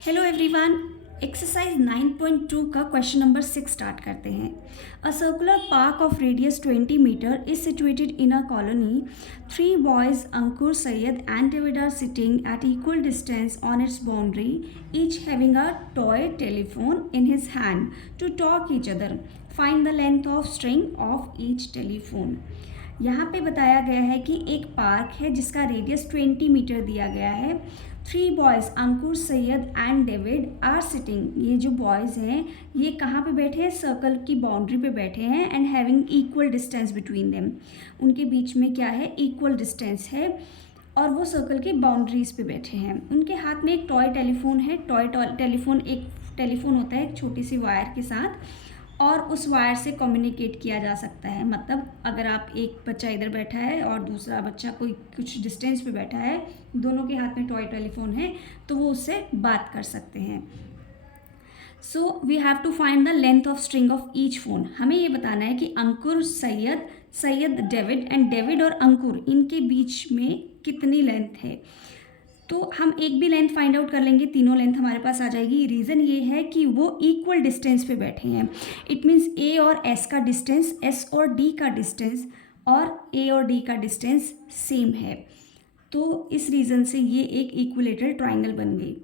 Hello everyone. Exercise 9.2 का question number 6 start करते हैं। A circular park of radius 20 meter is situated in a colony. 3 boys Ankur, Syed and David are sitting at equal distance on its boundary, each having a toy telephone in his hand to talk each other. Find the length of string of each telephone. यहाँ पे बताया गया है कि एक park है जिसका radius 20 metre दिया गया है। 3 boys Ankur, Syed and David are sitting. ये जो बॉयज़ हैं ये कहाँ पे बैठे हैं? सर्कल की बाउंड्री पे बैठे हैं। And having equal distance between them, उनके बीच में क्या है? इक्वल डिस्टेंस है और वो सर्कल की बाउंड्रीज पे बैठे हैं। उनके हाथ में एक टॉय टेलीफोन है। टॉय टेलीफोन एक टेलीफोन होता है एक छोटी सी वायर के साथ, और उस वायर से कम्युनिकेट किया जा सकता है। मतलब अगर आप एक बच्चा इधर बैठा है और दूसरा बच्चा कोई कुछ डिस्टेंस पे बैठा है, दोनों के हाथ में टॉय टेलीफोन है, तो वो उससे बात कर सकते हैं। So we have to find the length of string of each phone. हमें ये बताना है कि Ankur, Syed David and David और अंकुर, इनके बीच में कितनी लेंथ है। तो हम एक भी लेंथ फाइंड आउट कर लेंगे, तीनों लेंथ हमारे पास आ जाएगी। रीज़न ये है कि वो इक्वल डिस्टेंस पे बैठे हैं। इट मीन्स ए और एस का डिस्टेंस, एस और डी का डिस्टेंस और ए और डी का डिस्टेंस सेम है। तो इस रीज़न से ये एक इक्विलेटरल ट्राइंगल बन गई।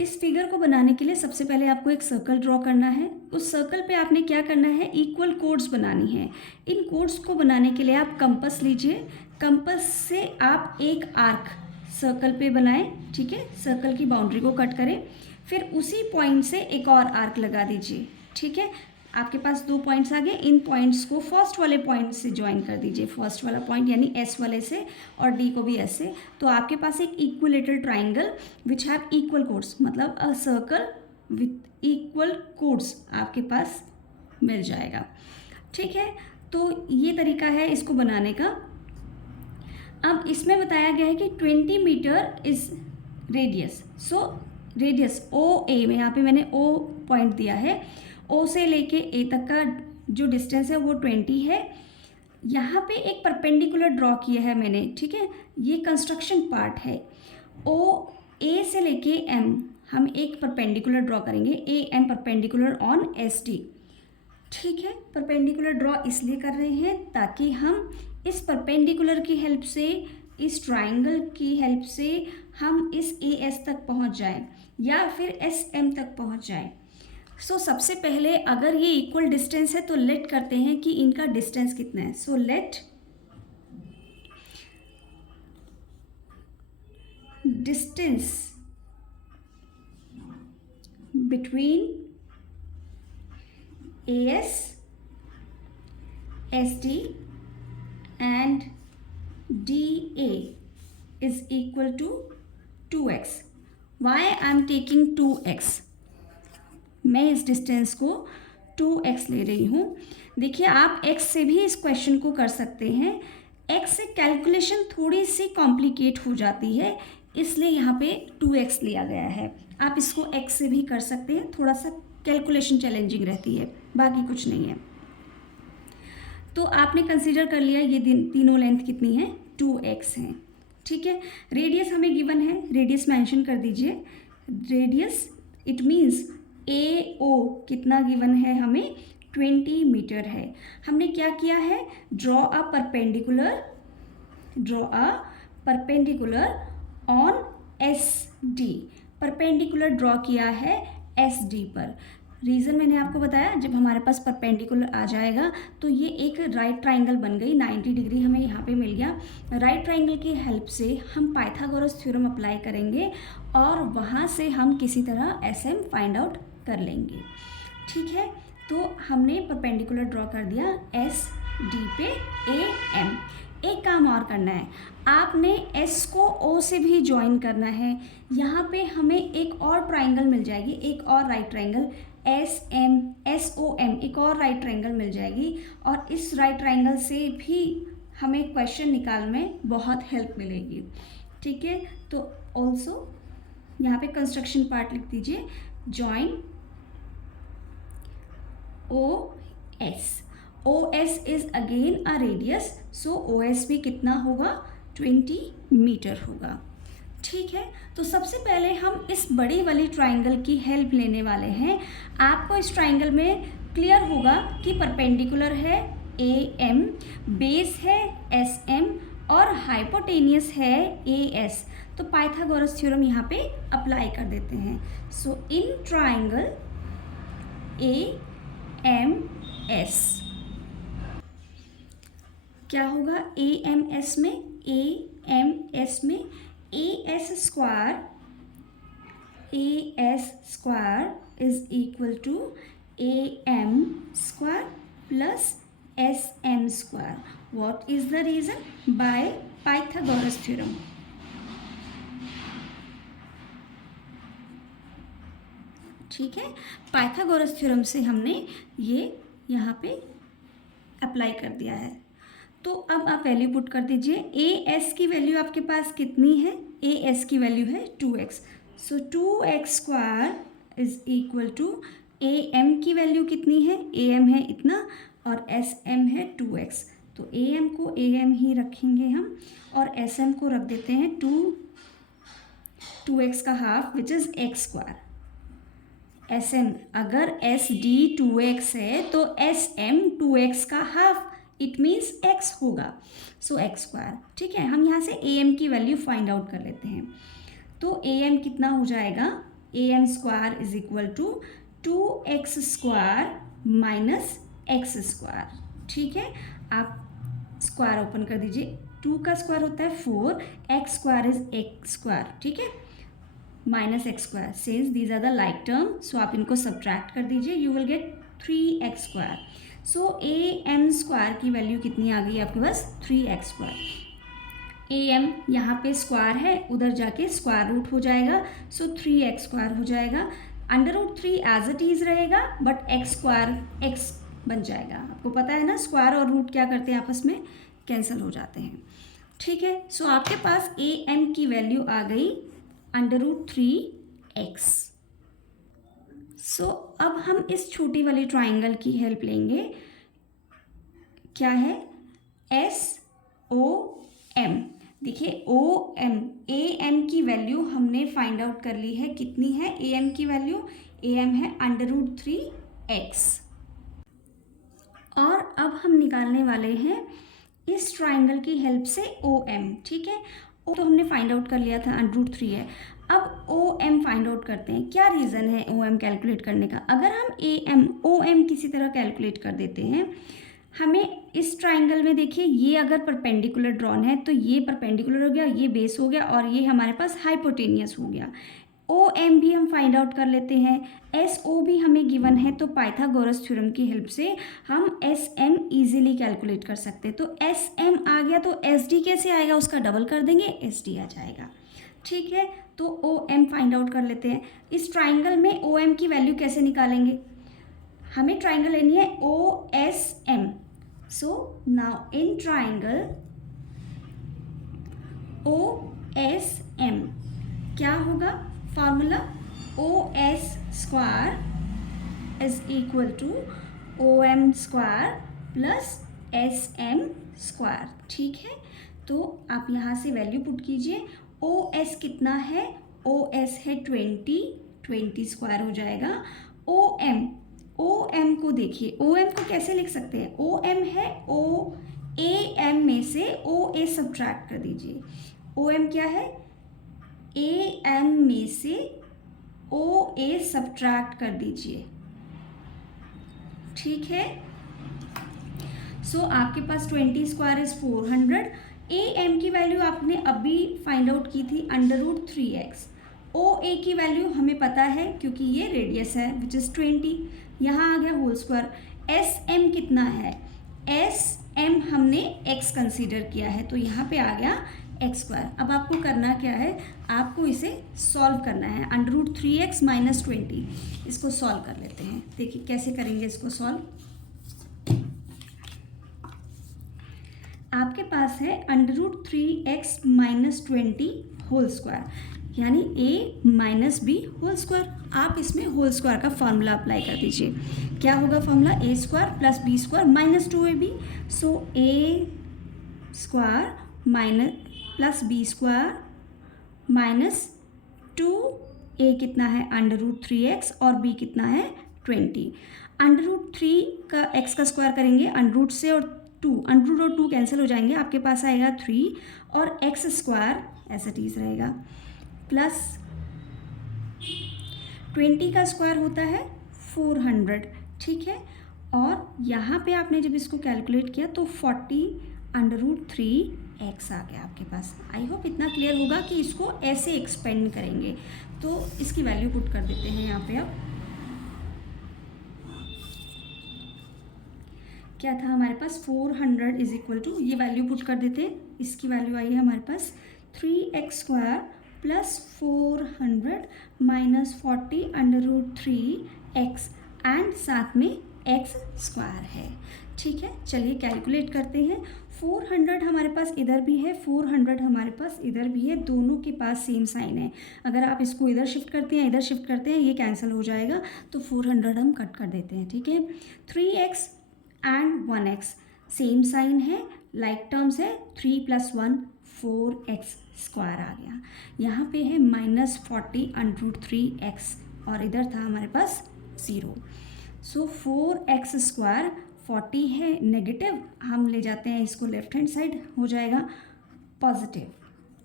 इस फिगर को बनाने के लिए सबसे पहले आपको एक सर्कल ड्रॉ करना है। उस सर्कल पे आपने क्या करना है? इक्वल कोड्स बनानी है। इन कोड्स को बनाने के लिए आप कंपास लीजिए। कंपास से आप एक आर्क सर्कल पे बनाएं, ठीक है। सर्कल की बाउंड्री को कट करें, फिर उसी पॉइंट से एक और आर्क लगा दीजिए, ठीक है। आपके पास 2 पॉइंट्स आ गए। इन पॉइंट्स को फर्स्ट वाले पॉइंट से ज्वाइन कर दीजिए। फर्स्ट वाला पॉइंट यानी एस वाले से, और डी को भी एस से। तो आपके पास एक equilateral triangle which have equal chords, मतलब a circle with equal chords आपके पास मिल जाएगा, ठीक है। तो ये तरीका है इसको बनाने का। अब इसमें बताया गया है कि 20 meter is radius. So radius O A में, यहाँ पे मैंने ओ पॉइंट दिया है। ओ से लेके ए तक का जो डिस्टेंस है वो 20 है। यहाँ पे एक परपेंडिकुलर ड्रॉ किया है मैंने, ठीक है। ये कंस्ट्रक्शन पार्ट है। ओ ए से लेके एम हम एक परपेंडिकुलर ड्रॉ करेंगे। A M perpendicular on S T, ठीक है। परपेंडिकुलर ड्रॉ इसलिए कर रहे हैं ताकि हम इस परपेंडिकुलर की हेल्प से, इस ट्राइंगल की हेल्प से हम इस ए एस तक पहुंच जाएं या फिर एस एम तक पहुंच जाएं। सो सबसे पहले अगर ये इक्वल डिस्टेंस है तो लेट करते हैं कि इनका डिस्टेंस कितना है। So let distance between AS, SD and DA is equal to 2x. Why I am taking 2x? मैं इस डिस्टेंस को 2x ले रही हूँ। देखिए आप x से भी इस क्वेश्चन को कर सकते हैं। x से कैलकुलेशन थोड़ी सी कॉम्प्लिकेट हो जाती है, इसलिए यहाँ पे 2x लिया गया है। आप इसको x से भी कर सकते हैं, थोड़ा सा कैलकुलेशन चैलेंजिंग रहती है, बाकी कुछ नहीं है। तो आपने कंसीडर कर लिया ये तीनों लेंथ कितनी है? 2x है, ठीक है। रेडियस हमें गिवन है, रेडियस मेंशन कर दीजिए। रेडियस इट मीन्स AO कितना गिवन है हमें? 20 मीटर है। हमने क्या किया है? Draw a perpendicular on SD। Perpendicular draw किया है SD पर। रीज़न मैंने आपको बताया, जब हमारे पास परपेंडिकुलर आ जाएगा तो ये एक राइट ट्राइंगल बन गई। 90 डिग्री हमें यहाँ पे मिल गया। राइट ट्राइंगल की हेल्प से हम पाइथागोरस थ्योरम अप्लाई करेंगे और वहाँ से हम किसी तरह SM फाइंड आउट कर लेंगे, ठीक है। तो हमने परपेंडिकुलर ड्रॉ कर दिया SD पे AM। एक काम और करना है, आपने S को O से भी ज्वाइन करना है। यहाँ पे हमें एक और ट्राइंगल मिल जाएगी, एक और राइट ट्राइंगल SOM, एक और राइट ट्राइंगल मिल जाएगी। और इस राइट ट्राइंगल से भी हमें क्वेश्चन निकालने में बहुत हेल्प मिलेगी, ठीक है। तो ऑल्सो यहाँ पे कंस्ट्रक्शन पार्ट लिख दीजिए, join OS is again a radius, so OS भी कितना होगा? 20 मीटर होगा। ठीक है, तो सबसे पहले हम इस बड़ी वाली ट्राइंगल की हेल्प लेने वाले हैं। आपको इस ट्राइंगल में क्लियर होगा कि परपेंडिकुलर है ए एम, बेस है एस एम और हाइपोटेनियस है ए एस। तो पाइथागोरस थ्योरम यहाँ पे अप्लाई कर देते हैं। So in triangle A M S क्या होगा, ए एम एस में, ए एम एस में A S square is equal to A M square plus S M square. What is the reason? By Pythagoras theorem. ठीक है, Pythagoras theorem से हमने ये यहाँ पे अप्लाई कर दिया है। तो अब आप वैल्यू पुट कर दीजिए। ए एस की वैल्यू आपके पास कितनी है? ए एस की वैल्यू है 2x। So 2x square is equal to A M की वैल्यू कितनी है? ए एम है इतना और एस एम है 2x। तो ए एम को ए एम ही रखेंगे हम और एस एम को रख देते हैं 2x का half which is x square. S M, अगर एस डी 2x है तो एस एम 2x का हाफ, इट मीन्स x होगा। So x square. ठीक है, हम यहाँ से ए एम की वैल्यू फाइंड आउट कर लेते हैं। तो ए एम कितना हो जाएगा? A M square is equal to 2x square minus x square. ठीक है, आप स्क्वायर ओपन कर दीजिए। 2 का स्क्वायर होता है 4, x square is x square. ठीक है, minus x square, since these are the like term, so आप इनको सब्ट्रैक्ट कर दीजिए, you will get 3x square. So A M square की वैल्यू कितनी आ गई आपके पास? 3x square. ए एम यहाँ पे स्क्वायर है, उधर जाके स्क्वायर रूट हो जाएगा, सो 3x स्क्वायर हो जाएगा। Under root 3 as it is रहेगा, बट एक्स स्क्वायर एक्स बन जाएगा। आपको पता है ना, स्क्वायर और रूट क्या करते हैं, आपस में कैंसिल हो जाते हैं। ठीक है, सो आपके पास ए एम की वैल्यू आ गई अंडर रूट 3x। सो अब हम इस छोटी वाली ट्राइंगल की हेल्प लेंगे। क्या है? S O M. देखिए ओ एम, ए एम की वैल्यू हमने फाइंड आउट कर ली है। कितनी है ए एम की वैल्यू? ए एम है अंडर रूट 3x। और अब हम निकालने वाले हैं इस ट्राइंगल की हेल्प से ओ एम। ठीक है, ओ तो हमने फाइंड आउट कर लिया था, अंडर रूट 3 है। अब ओ एम फाइंड आउट करते हैं। क्या रीज़न है ओ एम कैलकुलेट करने का? अगर हम ए एम ओ एम किसी तरह कैलकुलेट कर देते हैं, हमें इस ट्राइंगल में देखिए, ये अगर परपेंडिकुलर ड्रॉन है तो ये परपेंडिकुलर हो गया, ये बेस हो गया और ये हमारे पास हाइपोटेनियस हो गया। ओ एम भी हम फाइंड आउट कर लेते हैं, एस ओ भी हमें गिवन है, तो पाइथागोरस थ्योरम की हेल्प से हम एस एम ईजिली कैलकुलेट कर सकते हैं। तो एस एम आ गया, तो एस डी कैसे आएगा? उसका डबल कर देंगे, एस डी आ जाएगा। ठीक है, तो ओ एम फाइंड आउट कर लेते हैं। इस ट्राइंगल में ओ एम की वैल्यू कैसे निकालेंगे? हमें ट्राइंगल लेनी है O S M. So now in triangle O S M क्या होगा formula? O S square is equal to O M square plus S M square. ठीक है, तो आप यहाँ से वैल्यू पुट कीजिए। ओ एस कितना है? ओ एस है 20 स्क्वायर हो जाएगा। ओ एम को देखिए, ओ एम को कैसे लिख सकते हैं? ओ एम है ओ ए एम में से ओ ए सब्ट्रैक्ट कर दीजिए। ओ एम क्या है? ए एम में से ओ ए सब्ट्रैक्ट कर दीजिए। ठीक है, सो आपके पास 20 स्क्वायर इज 400। ए एम की वैल्यू आपने अभी फाइंड आउट की थी अंडर रूट 3x। ओ ए की वैल्यू हमें पता है क्योंकि ये रेडियस है विच इज़ 20, यहाँ आ गया होल स्क्वायर। एस एम कितना है? एस एम हमने x कंसीडर किया है, तो यहाँ पे आ गया एक्स स्क्वायर। अब आपको करना क्या है? आपको इसे सॉल्व करना है। अंडर रूट 3x माइनस 20, इसको सॉल्व कर लेते हैं। देखिए कैसे करेंगे इसको सॉल्व। आपके पास है under root 3x minus 20 whole square, यानी a minus b whole square. आप इसमें होल स्क्वायर का फॉर्मूला अप्लाई कर दीजिए। क्या होगा formula? A square plus b square minus 2ab। So a square minus plus b square minus 2a कितना है √3x और b कितना है 20। √3 का x का स्क्वायर करेंगे √ से और 2 √ और 2 कैंसिल हो जाएंगे, आपके पास आएगा 3 और x स्क्वायर ऐसा चीज़ रहेगा प्लस 20 का स्क्वायर होता है 400, ठीक है। और यहाँ पे आपने जब इसको कैलकुलेट किया तो 40 √3x आ गया आपके पास। आई होप इतना क्लियर होगा कि इसको ऐसे एक्सपेंड करेंगे। तो इसकी वैल्यू पुट कर देते हैं यहाँ पे। अब क्या था हमारे पास 400 इज इक्वल टू, ये वैल्यू पुट कर देते हैं, इसकी वैल्यू आई है हमारे पास 3x² plus 400 minus 40 √3x and साथ में x स्क्वायर है, ठीक है। चलिए कैलकुलेट करते हैं। 400 हमारे पास इधर भी है, 400 हमारे पास इधर भी है, दोनों के पास सेम साइन है। अगर आप इसको इधर शिफ्ट करते हैं इधर शिफ्ट करते हैं ये कैंसिल हो जाएगा, तो 400 हम कट कर देते हैं, ठीक है। 3x and 1x same sign है, लाइक टर्म्स है, 3 + 1 4x स्क्वायर आ गया। यहाँ पे है -40 √3x और इधर था हमारे पास 0। सो 4x स्क्वायर 40 है नेगेटिव, हम ले जाते हैं इसको लेफ्ट हैंड साइड, हो जाएगा पॉजिटिव,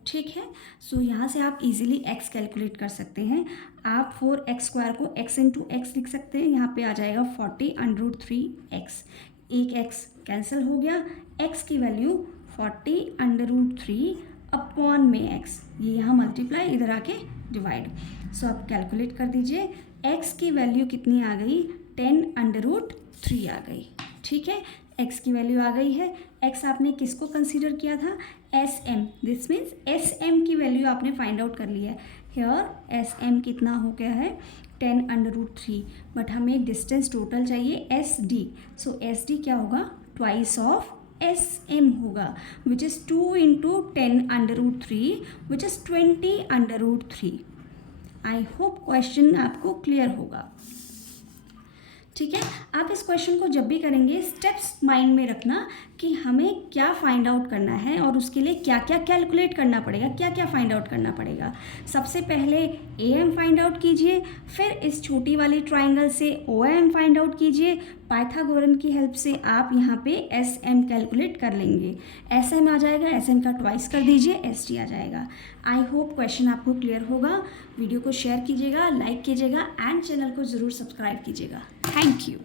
ठीक है। सो यहाँ से आप इजीली x कैलकुलेट कर सकते हैं। आप 4x² को x × x लिख सकते हैं, यहाँ पे आ जाएगा 40 √3x, एक x कैंसिल हो गया, x की वैल्यू 40 √3 अपॉन में x, ये यहाँ मल्टीप्लाई इधर आके डिवाइड। सो आप कैलकुलेट कर दीजिए, x की वैल्यू कितनी आ गई 10 √3 आ गई, ठीक है। x की वैल्यू आ गई है। x आपने किसको कंसीडर किया था sm, दिस मीन्स sm की वैल्यू आपने फाइंड आउट कर लिया है। हेयर sm कितना हो गया है 10 √3, बट हमें डिस्टेंस टोटल चाहिए sd। सो sd क्या होगा ट्वाइस ऑफ sm होगा, which is 2 × 10 √3 which is 20 √3। I hope question आपको क्लियर होगा, ठीक है। आप इस क्वेश्चन को जब भी करेंगे स्टेप्स माइंड में रखना कि हमें क्या फाइंड आउट करना है और उसके लिए क्या क्या कैलकुलेट करना पड़ेगा, क्या क्या फाइंड आउट करना पड़ेगा। सबसे पहले AM फाइंड आउट कीजिए, फिर इस छोटी वाली ट्राइंगल से OM फाइंड आउट कीजिए। पाइथागोरन की हेल्प से आप यहाँ पे SM कैलकुलेट कर लेंगे। SM आ जाएगा, SM का ट्वाइस कर दीजिए, SD आ जाएगा। आई होप क्वेश्चन आपको क्लियर होगा। वीडियो को शेयर कीजिएगा, लाइक कीजिएगा एंड चैनल को ज़रूर सब्सक्राइब कीजिएगा। Thank you.